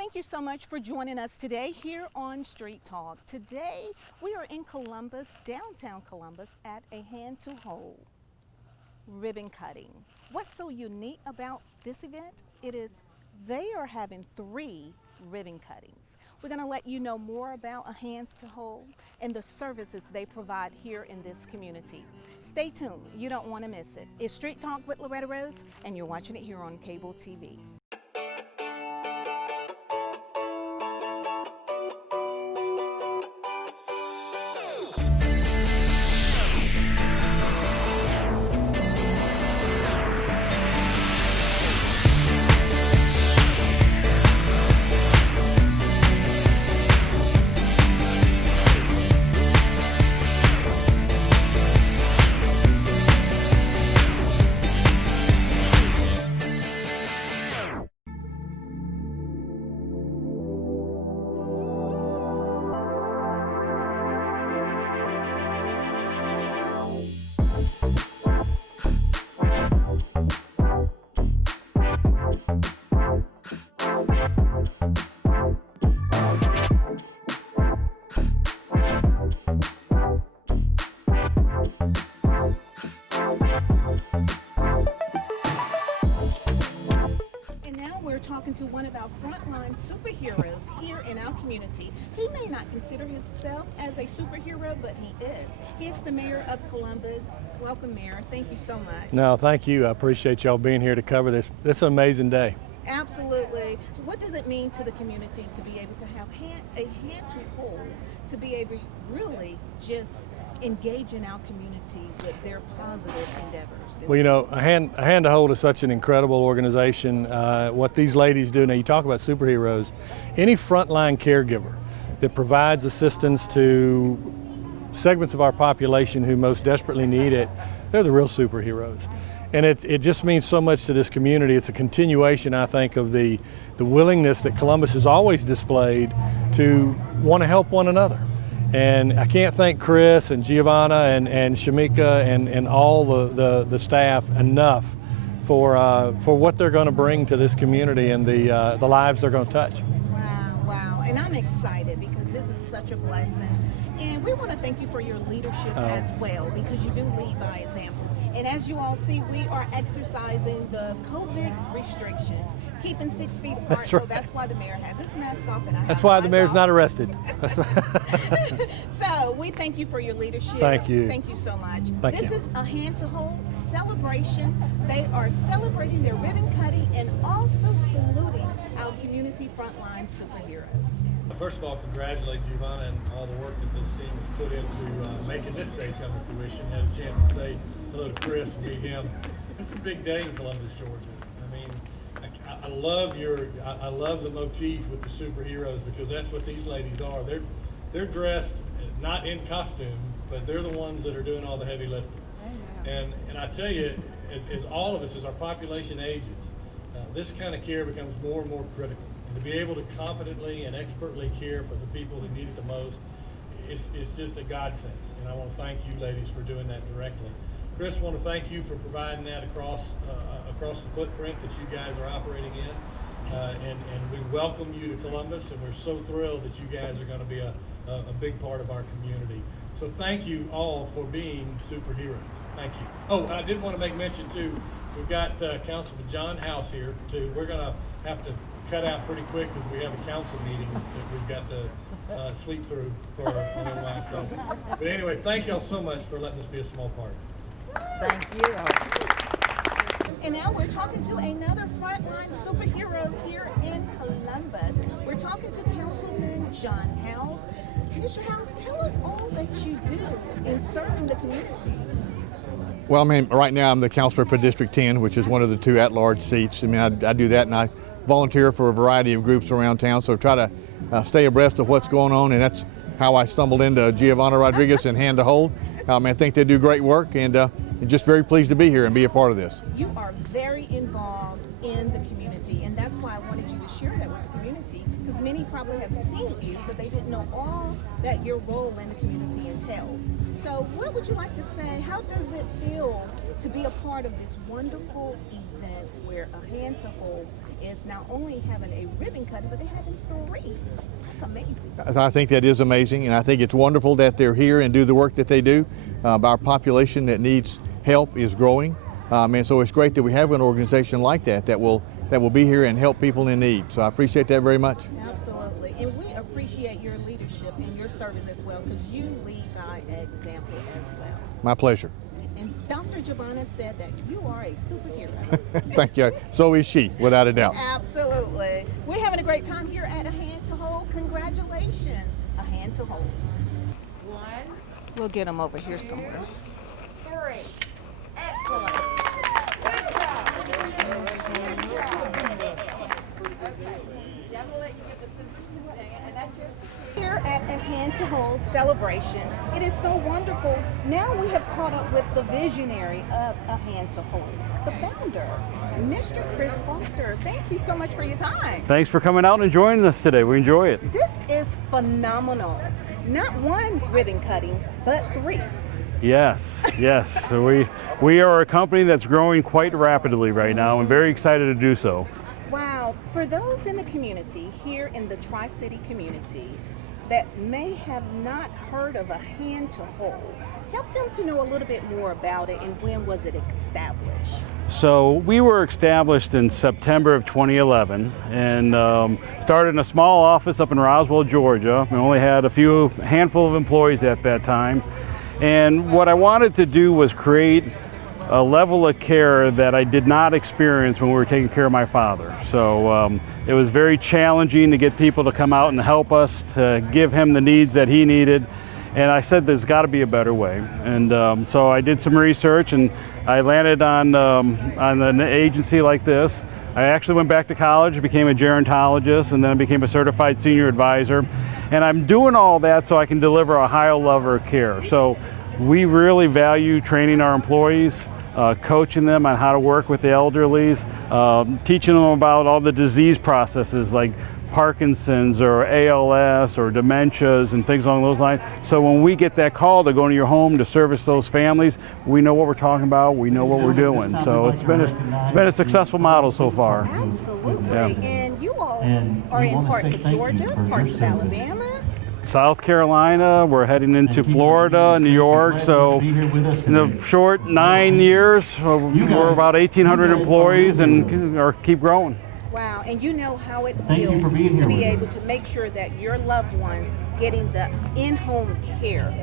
Thank you so much for joining us today here on Street Talk. Today we are in Columbus, downtown Columbus, at a hand-to-hold ribbon cutting. What's so unique about this event? It is they are having 3 ribbon cuttings. We're going to let you know more about a hands to hold and the services they provide here in this community. Stay tuned. You don't want to miss it. It's Street Talk with Loretta Rose, and you're watching it here on Cable TV. Talking to one of our frontline superheroes here in our community. He may not consider himself as a superhero, but he is. He is the mayor of Columbus. Welcome, Mayor. Thank you so much. No, thank you. I appreciate y'all being here to cover this. This is an amazing day. Absolutely. What does it mean to the community to be able to have a hand to hold, to be able to really just engage in our community with their positive endeavors? Well, you know, a hand to hold is such an incredible organization. What these ladies do, now you talk about superheroes, any frontline caregiver that provides assistance to segments of our population who most desperately need it, they're the real superheroes. And it just means so much to this community. It's a continuation, I think, of the willingness that Columbus has always displayed to want to help one another. And I can't thank Chris and Giovanna and Shamika and all the staff enough for what they're going to bring to this community and the lives they're going to touch. Wow. And I'm excited because this is such a blessing. And we want to thank you for your leadership as well, because you do lead by example. And as you all see, we are exercising the COVID restrictions, keeping 6 feet apart. That's right. So that's why the mayor has his mask off, and that's why the mayor's not arrested. So we thank you for your leadership. Thank you. Thank you so much. Thank this you. is a hand-to-hold celebration. They are celebrating their ribbon cutting and also saluting our community frontline superheroes. First of all, congratulate Giovanna and all the work that this team has put into making this day come to fruition. Had a chance to say hello to Chris and meet him. It's a big day in Columbus, Georgia. I mean, I love I love the motif with the superheroes, because that's what these ladies are. They're dressed not in costume, but they're the ones that are doing all the heavy lifting. And I tell you, as all of us, as our population ages, this kind of care becomes more and more critical. And to be able to competently and expertly care for the people who need it the most, it's just a godsend. And I want to thank you ladies for doing that directly. Chris, I want to thank you for providing that across the footprint that you guys are operating in. And we welcome you to Columbus, and we're so thrilled that you guys are going to be a big part of our community. So thank you all for being superheroes. Thank you. Oh, I did want to make mention too, we've got Councilman John House here too. We're going to have to cut out pretty quick because we have a council meeting that we've got to sleep through for a little while. So, but anyway, thank y'all so much for letting us be a small part. Thank you. And now we're talking to another frontline superhero here in Columbus. We're talking to Councilman John House. Mr. House, tell us all that you do in serving the community. Well, I mean, right now I'm the counselor for District 10, which is one of the 2 at-large seats. I mean, I do that, and I volunteer for a variety of groups around town, so try to stay abreast of what's going on, and that's how I stumbled into Giovanna Rodriguez and Hand to Hold. I think they do great work, and just very pleased to be here and be a part of this. You are very involved in the community, and that's why I wanted you to share that with the community, because many probably have seen you, but they didn't know all that your role in the community entails. So what would you like to say? How does it feel to be a part of this wonderful event where a hand to hold is not only having a ribbon cutting, but they're having 3. That's amazing. I think that is amazing, and I think it's wonderful that they're here and do the work that they do. Our population that needs help is growing, and so it's great that we have an organization like that will be here and help people in need. So I appreciate that very much. Absolutely, and we appreciate your leadership and your service as well, because you lead by example as well. My pleasure. And Dr. Giovanna said that you are a superhero. Thank you. So is she, without a doubt. Absolutely. We're having a great time here at A Hand to Hold. Congratulations, A Hand to Hold. 1, We'll get them over here somewhere. 3. Excellent. Good job. Good job. Okay. Yeah, I'm going to let you give the scissors to Dan, and that's yours to keep. Here at A Hand to Hold celebration, it is so wonderful. Now we have caught up with the visionary of A Hand to Hold, the founder, Mr. Chris Foster. Thank you so much for your time. Thanks for coming out and joining us today. We enjoy it. This is phenomenal. Not 1 ribbon cutting, but 3. Yes, yes. So we are a company that's growing quite rapidly right now and very excited to do so. Wow. For those in the community, here in the Tri-City community, that may have not heard of A Hand to Hold, help them to know a little bit more about it and when was it established? So we were established in September of 2011 and started in a small office up in Roswell, Georgia. We only had a handful of employees at that time. And what I wanted to do was create a level of care that I did not experience when we were taking care of my father. So it was very challenging to get people to come out and help us, to give him the needs that he needed. And I said, there's got to be a better way. And so I did some research and I landed on an agency like this. I actually went back to college, became a gerontologist, and then I became a certified senior advisor. And I'm doing all that so I can deliver a higher level of care. So we really value training our employees, coaching them on how to work with the elderlies, teaching them about all the disease processes like Parkinson's or ALS or dementias and things along those lines. So when we get that call to go into your home to service those families, we know what we're talking about, we know what we're doing. So it's been a successful model so far. Absolutely. Yeah. And you all are in parts of Georgia, parts of Alabama. South Carolina, we're heading into Florida, New York. So in the short 9 years, we're about 1,800 employees and keep growing. Wow, and you know how it feels to be able to make sure that your loved ones getting the in-home care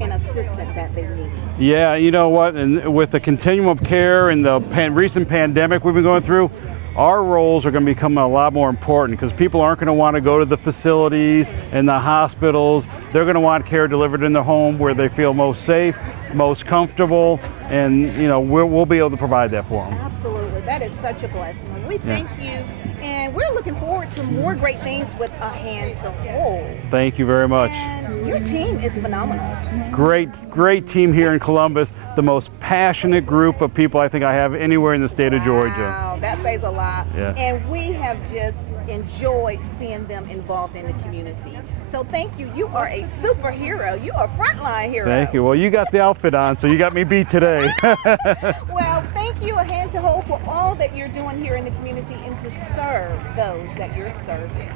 and assistance that they need. Yeah, you know what, and with the continuum of care and the recent pandemic we've been going through, our roles are going to become a lot more important because people aren't going to want to go to the facilities and the hospitals. They're going to want care delivered in their home where they feel most safe, most comfortable, and we'll be able to provide that for them. Absolutely, that is such a blessing. We thank you, and we're looking forward to more great things with A Hand to Hold. Thank you very much. And your team is phenomenal. Great team here in Columbus. The most passionate group of people I think I have anywhere in the state of Georgia. Wow, that says a lot. Yeah. And we have just enjoyed seeing them involved in the community. So thank you. You are a superhero. You are a frontline hero. Thank you. Well, you got the outfit on, so you got me beat today. Well, thank you, A Hand to Hold, for all that you're doing here in the community and to serve those that you're serving.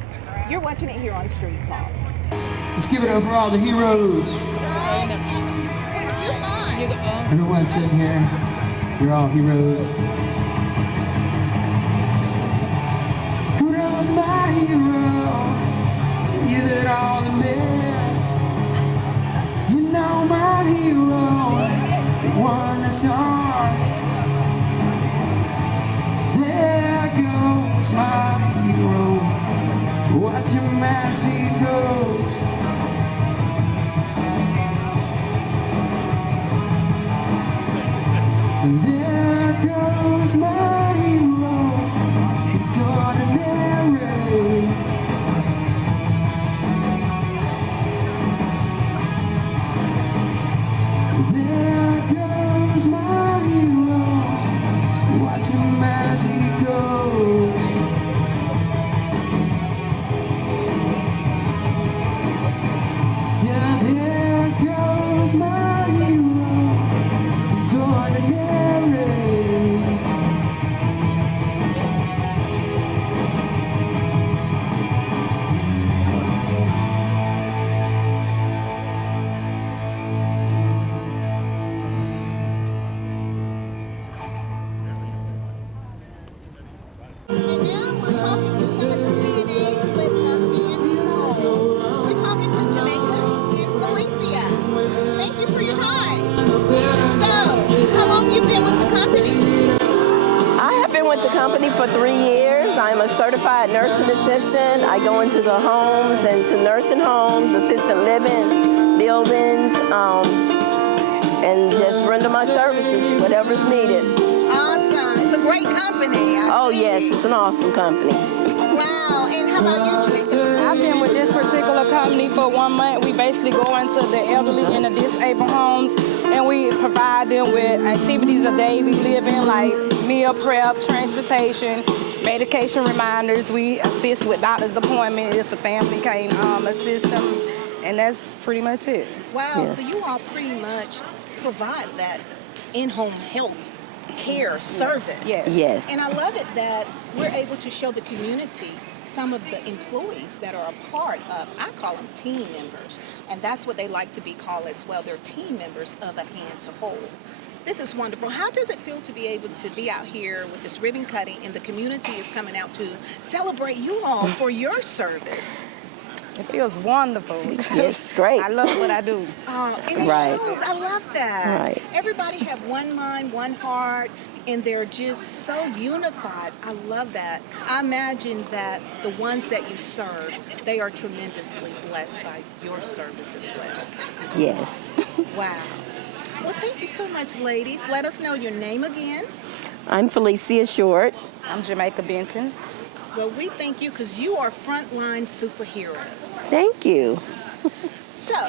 You're watching it here on Street Talk. Let's give it up for all the heroes. You're fine. Everyone sitting here, you're all heroes. Kudos, my hero. Give it all the best. You know my hero won the song. There goes my hero. Watch him as he goes. There goes my hero. It's ordinary. There goes my hero. Watch him as he goes. Yeah, there goes my hero. It's ordinary. certified nursing assistant. I go into the homes and to nursing homes, assisted living, buildings, and just render my services, whatever's needed. Awesome. It's a great company. Oh yes, it's an awesome company. Wow. And how about you, Teresa? I've been with this particular company for 1 month. We basically go into the elderly and the disabled homes, and we provide them with activities of daily living like meal prep, transportation, medication reminders. We assist with doctor's appointments if the family can't assist them, and that's pretty much it. Wow. Yes. So you all pretty much provide that in-home health care service. Yes. Yes. And I love it that we're able to show the community some of the employees that are a part of, I call them team members, and that's what they like to be called as well. They're team members of A Hand to Hold. This is wonderful. How does it feel to be able to be out here with this ribbon cutting and the community is coming out to celebrate you all for your service? It feels wonderful. Yes, it's great. I love what I do. And it Right. shows. I love that. Right. Everybody have one mind, one heart, and they're just so unified. I love that. I imagine that the ones that you serve, they are tremendously blessed by your service as well. Yes. Wow. Well, thank you so much, ladies. Let us know your name again. I'm Felicia Short. I'm Jamaica Benton. Well, we thank you because you are frontline superheroes. Thank you. So,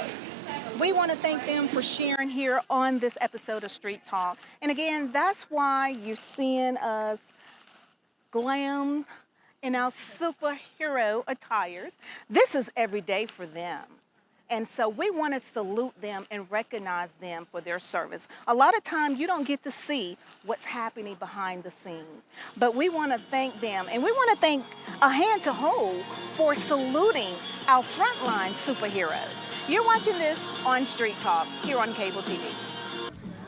we want to thank them for sharing here on this episode of Street Talk. And again, that's why you're seeing us glam in our superhero attires. This is every day for them. And so we want to salute them and recognize them for their service. A lot of times you don't get to see what's happening behind the scenes, but we want to thank them. And we want to thank A Hand to Hold for saluting our frontline superheroes. You're watching this on Street Talk here on Cable TV.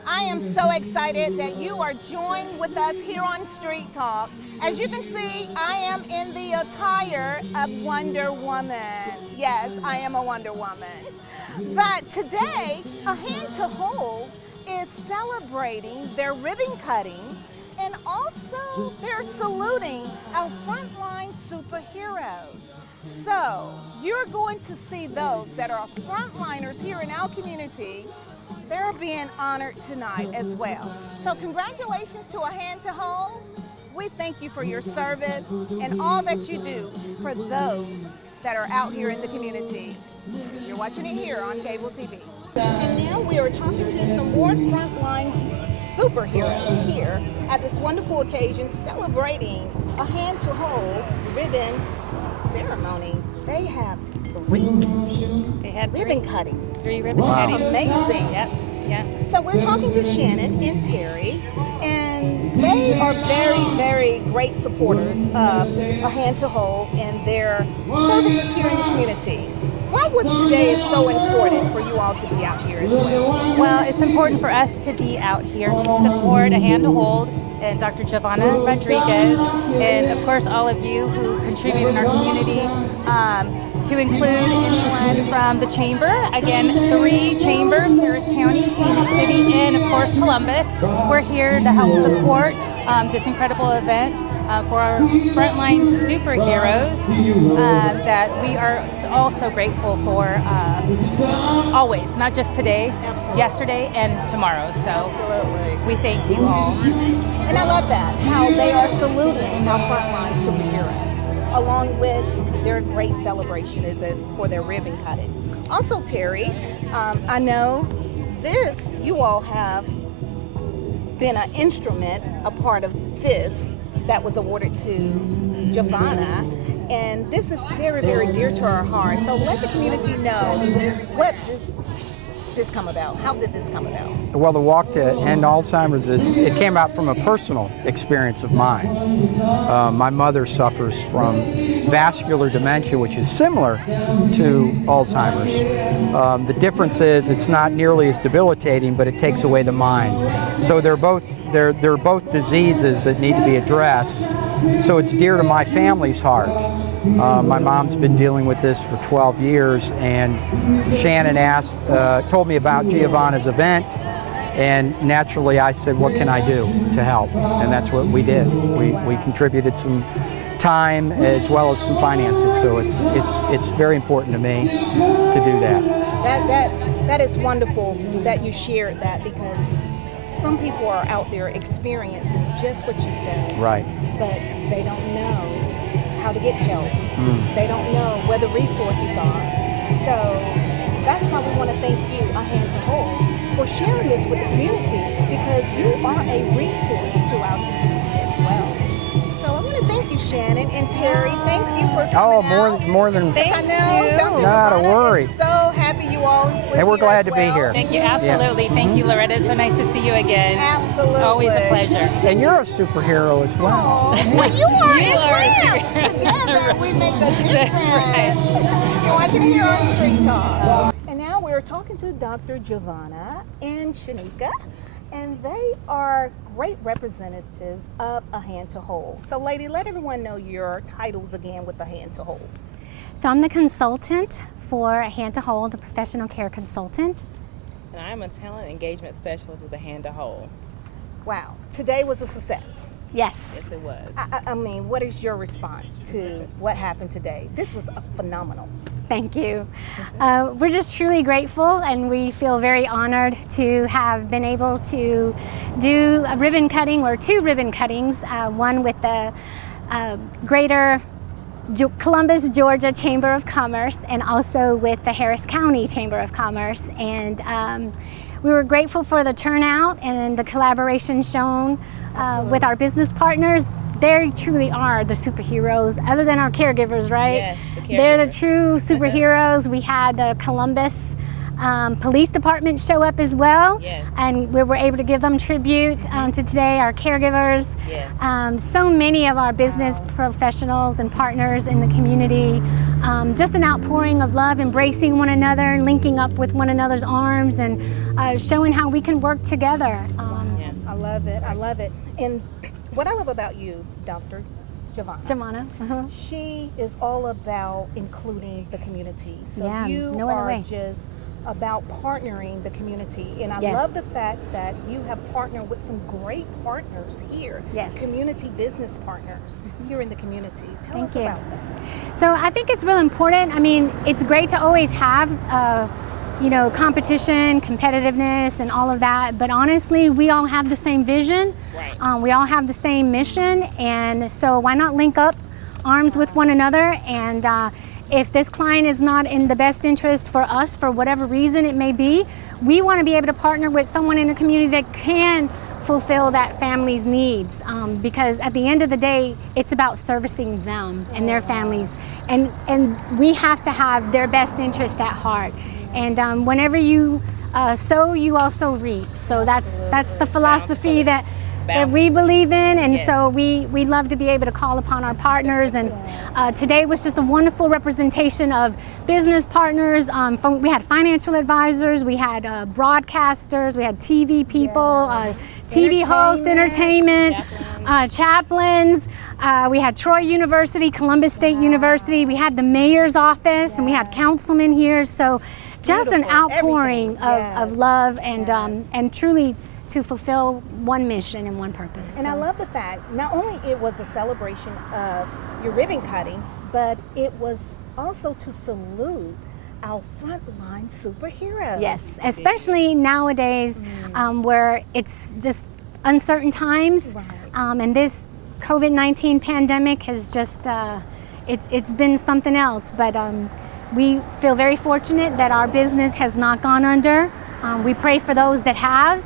I am so excited that you are joined with us here on Street Talk. As you can see, I am in the attire of Wonder Woman. Yes, I am a Wonder Woman. But today, A Hand to Hold is celebrating their ribbon cutting, and also they're saluting our frontline superheroes. So you're going to see those that are frontliners here in our community. They're being honored tonight as well. So congratulations to A Hand to Hold. We thank you for your service and all that you do for those that are out here in the community. You're watching it here on Cable TV. And now we are talking to some more frontline superheroes here at this wonderful occasion celebrating A Hand to Hold ribbon ceremony. They have They had ribbon cuttings. 3 ribbon Wow. cuttings. Amazing. Yep. Yep. So we're talking to Shannon and Terry, and they are very, very great supporters of A Hand to Hold and their services here in the community. Why was today so important for you all to be out here as well? Well, it's important for us to be out here to support A Hand to Hold and Dr. Giovanna Rodriguez, and of course all of you who contribute in our community, to include anyone from the chamber. Again, 3 chambers, Harris County, Phoenix City, and of course Columbus. We're here to help support this incredible event for our frontline superheroes that we are all so grateful for always, not just today, Absolutely. yesterday, and tomorrow. So Absolutely. we thank you all. And I love that, how they are saluting our frontline superheroes, along with their great celebration is it for their ribbon cutting. Also, Terry, I know this, you all have been an instrument, a part of this that was awarded to Giovanna, and this is very, very dear to our heart. So let the community know what this come about. How did this come about? Well, the Walk to End Alzheimer's, it came out from a personal experience of mine. My mother suffers from vascular dementia, which is similar to Alzheimer's. The difference is it's not nearly as debilitating, but it takes away the mind. So they're both diseases that need to be addressed. So it's dear to my family's heart. My mom's been dealing with this for 12 years, and Shannon told me about Giovanna's event, and naturally I said, what can I do to help? And that's what we did. We contributed some time as well as some finances. So it's very important to me to do that. That is wonderful that you shared that, because some people are out there experiencing just what you said. Right. But they don't know how to get help. They don't know where the resources are. So that's why we want to thank you, A Hand to Hold, for sharing this with the community, because you are a resource to our community as well. So I want to thank you, Shannon and Terry. Thank you for coming out. More than. I know. Dr. Not to Giovanna worry. is so happy you all were And we're here glad as to be well. here. Thank you, absolutely. Thank you, Loretta. It's so nice to see you again. Absolutely. Always a pleasure. And you're a superhero as well. Oh, well, you are You as are a well. superhero. Together, we make a difference. You're watching here on Street Talk. And now we're talking to Dr. Giovanna and Shanika, and they are great representatives of A Hand to Hold. So, lady, let everyone know your titles again with A Hand to Hold. So I'm the consultant for A Hand to Hold, a professional care consultant. And I'm a talent engagement specialist with A Hand to Hold. Wow, today was a success. Yes. Yes, it was. I mean, what is your response to what happened today? This was phenomenal. Thank you. We're just truly grateful, and we feel very honored to have been able to do a ribbon cutting, or two ribbon cuttings, one with the Greater Columbus, Georgia Chamber of Commerce, and also with the Harris County Chamber of Commerce. And we were grateful for the turnout and the collaboration shown with our business partners. They truly are the superheroes, other than our caregivers, right? Yes, the They're the caregivers. true superheroes. We had the Columbus Police Department show up as well, Yes. and we were able to give them tribute to today, our caregivers. Yes. So many of our business professionals and partners in the community, just an outpouring of love, embracing one another, linking up with one another's arms, and showing how we can work together. I love it. I love it. And what I love about you, Dr. Giovanna, she is all about including the community. So Yeah, you no other are way. just about partnering the community. And I Yes. love the fact that you have partnered with some great partners here, Yes. community business partners here in the communities. Tell Thank us you. about that. So I think it's real important. I mean, it's great to always have, competition, competitiveness, and all of that. But honestly, we all have the same vision. Right. We all have the same mission, and so why not link up arms with one another? And if this client is not in the best interest for us, for whatever reason it may be, we want to be able to partner with someone in the community that can fulfill that family's needs, because at the end of the day, it's about servicing them and their families, and we have to have their best interest at heart. And whenever you sow, you also reap. So that's the philosophy that we believe in, and so we love to be able to call upon our partners. And today was just a wonderful representation of business partners. We had financial advisors, we had broadcasters, we had TV people, TV hosts, entertainment, chaplains. We had Troy University, Columbus State University. We had the mayor's office, and we had councilmen here. So just an Beautiful. outpouring Everything. of love and truly to fulfill one mission and one purpose. And I love the fact, not only it was a celebration of your ribbon cutting, but it was also to salute our frontline superheroes. Yes, especially nowadays where it's just uncertain times, and this COVID-19 pandemic has just, it's been something else, but we feel very fortunate that our business has not gone under. We pray for those that have.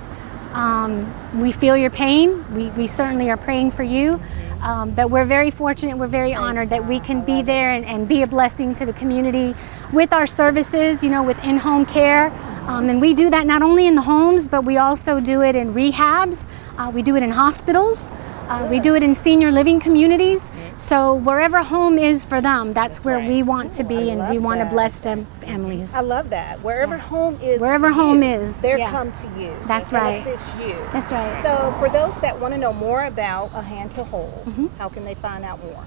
We feel your pain. We certainly are praying for you. But we're very fortunate, we're very honored that we can be there and be a blessing to the community with our services, with in-home care. And we do that not only in the homes, but we also do it in rehabs. We do it in hospitals. We do it in senior living communities. So wherever home is for them, that's where we want to be, and we want to bless them families. I love that. Wherever home is, Wherever to home you, is, they yeah. come to you. That's and right. assist you. That's right. So for those that want to know more about A Hand to Hold, how can they find out more?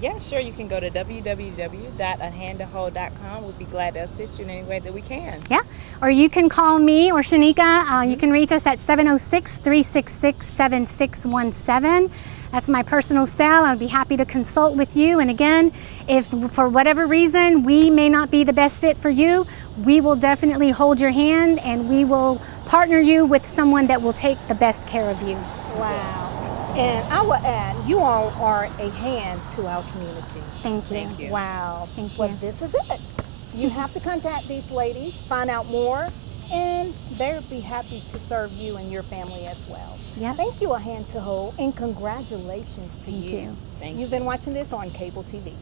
Yeah, sure. You can go to www.ahandtohold.com. We'd be glad to assist you in any way that we can. Yeah, or you can call me or Shanika. You can reach us at 706-366-7617. That's my personal cell. I'd be happy to consult with you. And again, if for whatever reason we may not be the best fit for you, we will definitely hold your hand and we will partner you with someone that will take the best care of you. Wow. And I will add, you all are a hand to our community. Thank you. Wow. Thank Well, you. this is it. You have to contact these ladies, find out more, and they'll be happy to serve you and your family as well. Yep. Thank you, A Hand to Hold, and congratulations to Thank you. Thank You've been watching this on Cable TV.